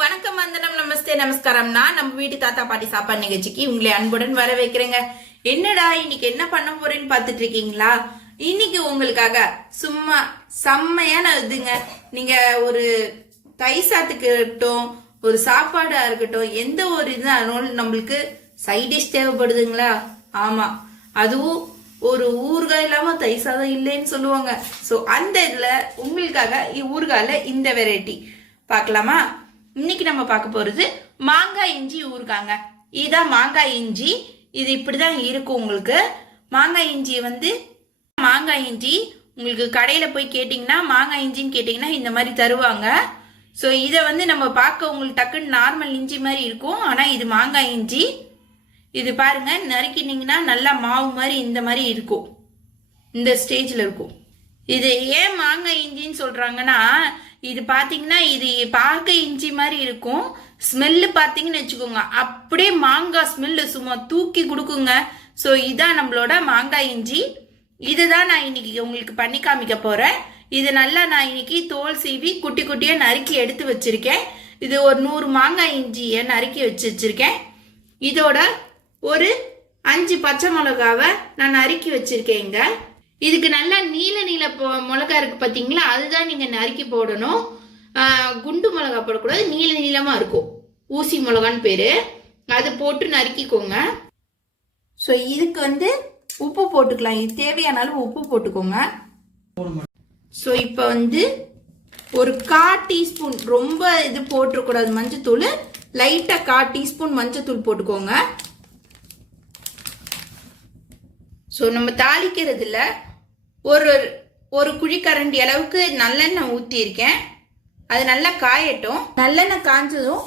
வணக்கம், வந்தனம், நமஸ்தே, நமஸ்காரம். நான் நம்ம வீட்டு தாத்தா பாட்டி சாப்பாடு நிகழ்ச்சிக்கு உங்களை அன்புடன் வர வைக்கிறேங்க. என்னடா இன்னைக்கு என்ன பண்ண போறேன்னு பாத்துட்டு இருக்கீங்களா? இன்னைக்கு உங்களுக்காக சும்மா செம்மையான இதுங்க. நீங்க ஒரு தைசாத்துக்கு இருக்கட்டும், ஒரு சாப்பாடா இருக்கட்டும், எந்த ஒரு இதுனாலும் நம்மளுக்கு சைட் டிஷ் தேவைப்படுதுங்களா? ஆமா, அதுவும் ஒரு ஊறுகாய் இல்லாம தை சாதம் இல்லைன்னு சொல்லுவாங்க. சோ அந்த இதுல உங்களுக்காக ஊறுகாயில இந்த வெரைட்டி பார்க்கலாமா? இன்னைக்கு நம்ம பார்க்க போறது மாங்காய் இஞ்சி ஊறுகாங்க. இதுதான் மாங்காய் இஞ்சி. இது இப்படிதான் இருக்கும். உங்களுக்கு மாங்காய் இஞ்சி மாங்காய் இஞ்சி உங்களுக்கு கடையில போய் கேட்டீங்கன்னா, மாங்காய் இஞ்சின்னு கேட்டீங்கன்னா இந்த மாதிரி தருவாங்க. ஸோ இதை நம்ம பார்க்க உங்களுக்கு டக்குன்னு நார்மல் இஞ்சி மாதிரி இருக்கும். ஆனா இது மாங்காய் இஞ்சி. இது பாருங்க, நறுக்கினீங்கன்னா நல்லா மாவு மாதிரி இந்த மாதிரி இருக்கும். இந்த ஸ்டேஜ்ல இருக்கும். இது ஏன் மாங்காய் இஞ்சின்னு சொல்றாங்கன்னா, இது பாத்தீங்கன்னா இது பார்க்க இஞ்சி மாதிரி இருக்கும். ஸ்மெல்லு பாத்தீங்கன்னு வச்சுக்கோங்க, அப்படியே மாங்காய் ஸ்மெல்லு சும்மா தூக்கி கொடுக்குங்க. ஸோ இதான் நம்மளோட மாங்காய் இஞ்சி. இதுதான் நான் இன்னைக்கு உங்களுக்கு பண்ணி காமிக்க போறேன். இது நல்லா நான் இன்னைக்கு தோல் சீவி குட்டி குட்டியா நறுக்கி எடுத்து வச்சிருக்கேன். இது ஒரு 100 மாங்காய் இஞ்சியை நறுக்கி வச்சிருக்கேன். இதோட ஒரு 5 பச்சை மிளகாவை நான் நறுக்கி வச்சிருக்கேங்க. இதுக்கு நல்லா நீல நீல மிளகா இருக்கு பாத்தீங்களா, அதுதான் நீங்க நறுக்கி போடணும். குண்டு மிளகா போடக்கூடாது, நீல நீளமா இருக்கும். ஊசி மிளகான்னு பேரு. அது போட்டு நறுக்கிக்கோங்க. ஸோ இதுக்கு உப்பு போட்டுக்கலாம். இது தேவையான அளவு உப்பு போட்டுக்கோங்க. ஸோ இப்போ ஒரு 1/4 டீஸ்பூன், ரொம்ப இது போட்டுக்கூடாது மஞ்சத்தூள், லைட்டா 1/4 டீஸ்பூன் மஞ்சத்தூள் போட்டுக்கோங்க. ஸோ நம்ம தாளிக்கிறதுல ஒரு குழிக்கரண்டி அளவுக்கு நல்லெண்ணெய் ஊற்றியிருக்கேன். அது நல்லா காயட்டும். நல்லெண்ணெய் காய்ஞ்சதும்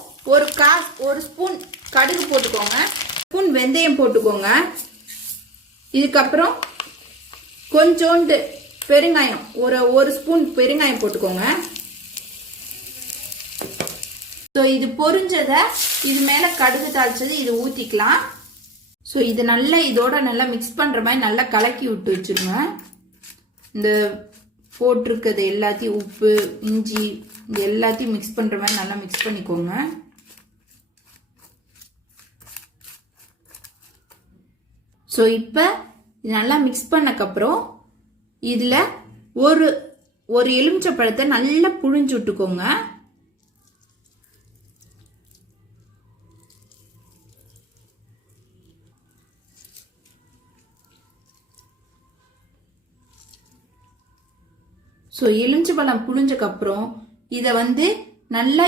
ஒரு ஸ்பூன் கடுகு போட்டுக்கோங்க. ஸ்பூன் வெந்தயம் போட்டுக்கோங்க. இதுக்கப்புறம் கொஞ்சோண்டு பெருங்காயம், ஒரு ஸ்பூன் பெருங்காயம் போட்டுக்கோங்க. ஸோ இது பொரிஞ்சதை இது மேலே கடுகு தாளிச்சது இது ஊற்றிக்கலாம். ஸோ இது நல்லா இதோட நல்லா மிக்ஸ் பண்ணுற மாதிரி நல்லா கலக்கி விட்டு வச்சுருங்க. இந்த போட்டிருக்கிறது எல்லாத்தையும், உப்பு, இஞ்சி, இது எல்லாத்தையும் மிக்ஸ் பண்ணுற மாதிரி நல்லா மிக்ஸ் பண்ணிக்கோங்க. ஸோ இப்போ இது நல்லா மிக்ஸ் பண்ணக்கப்புறம் இதில் ஒரு எலுமிச்சை பழத்தை நல்லா புழிஞ்சு விட்டுக்கோங்க. ஸோ எலுமிச்சை பழம் புழிஞ்சக்கு அப்புறம் இதை நல்லா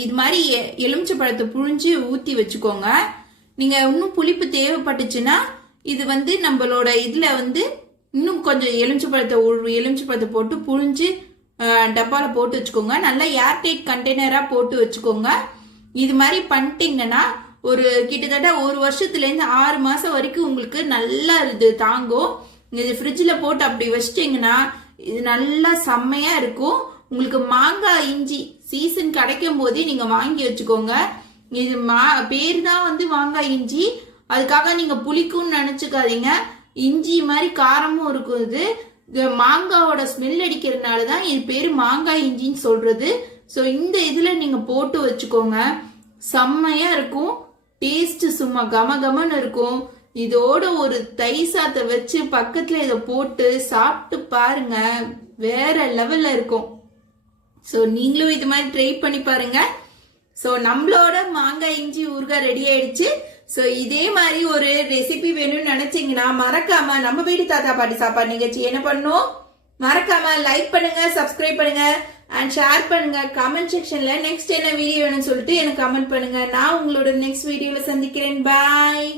இது மாதிரி எலுமிச்சை பழத்தை புழிஞ்சு ஊற்றி வச்சுக்கோங்க. நீங்க இன்னும் புளிப்பு தேவைப்பட்டுச்சுன்னா இது நம்மளோட இதுல இன்னும் கொஞ்சம் எலுமிச்சை பழத்தை போட்டு புழிஞ்சு டப்பால போட்டு வச்சுக்கோங்க. நல்லா ஏர்டைட் கண்டெய்னரா போட்டு வச்சுக்கோங்க. இது மாதிரி பண்ணிட்டீங்கன்னா ஒரு கிட்டத்தட்ட 1 வருஷத்துலேருந்து 6 மாசம் வரைக்கும் உங்களுக்கு நல்லா இது தாங்கும். இது ஃப்ரிட்ஜில் போட்டு அப்படி வச்சிட்டிங்கன்னா இது நல்லா செம்மையா இருக்கும். உங்களுக்கு மாங்காய் இஞ்சி சீசன் கிடைக்கும் போதே நீங்க வாங்கி வச்சுக்கோங்க. இது பேர் தான் மாங்காய் இஞ்சி, அதுக்காக நீங்க புளிக்கும்னு நினைச்சுக்காதீங்க. இஞ்சி மாதிரி காரமும் இருக்கும். இது மாங்காவோட ஸ்மெல் அடிக்கிறதுனாலதான் இது பேரு மாங்காய் இஞ்சின்னு சொல்றது. ஸோ இந்த இதுல நீங்க போட்டு வச்சுக்கோங்க. செம்மையா இருக்கும். டேஸ்ட் சும்மா கமகமன்னு இருக்கும். இதோட ஒரு தை சாத்தை வச்சு பக்கத்துல இதை போட்டு சாப்பிட்டு பாருங்க, வேற லெவல்ல இருக்கும். ஸோ நீங்களும் இது மாதிரி ட்ரை பண்ணி பாருங்க. ஸோ நம்மளோட மாங்காய் இஞ்சி ஊறுகாய் ரெடி ஆயிடுச்சு. ஸோ இதே மாதிரி ஒரு ரெசிபி வேணும்னு நினைச்சீங்கன்னா மறக்காம நம்ம வீட்டு தாத்தா பாட்டி சாப்பாடு நிகழ்ச்சி என்ன பண்ணும், மறக்காம லைக் பண்ணுங்க, சப்ஸ்கிரைப் பண்ணுங்க அண்ட் ஷேர் பண்ணுங்க. கமெண்ட் செக்ஷன்ல நெக்ஸ்ட் என்ன வீடியோ வேணும்னு சொல்லிட்டு எனக்கு கமெண்ட் பண்ணுங்க. நான் உங்களோட நெக்ஸ்ட் வீடியோல சந்திக்கிறேன். பாய்.